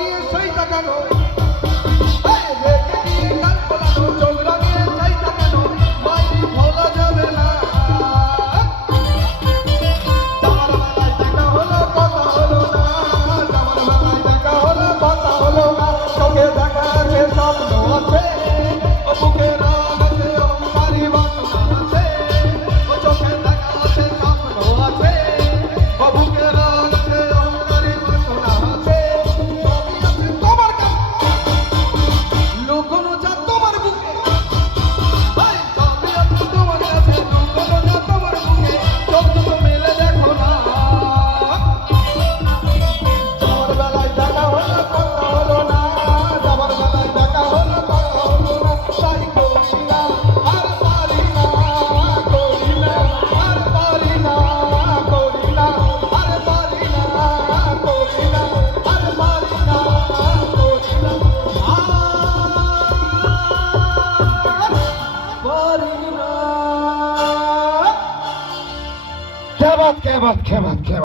রাঙিয়ে সেই তাকানো Kevin, Kevin, Kevin.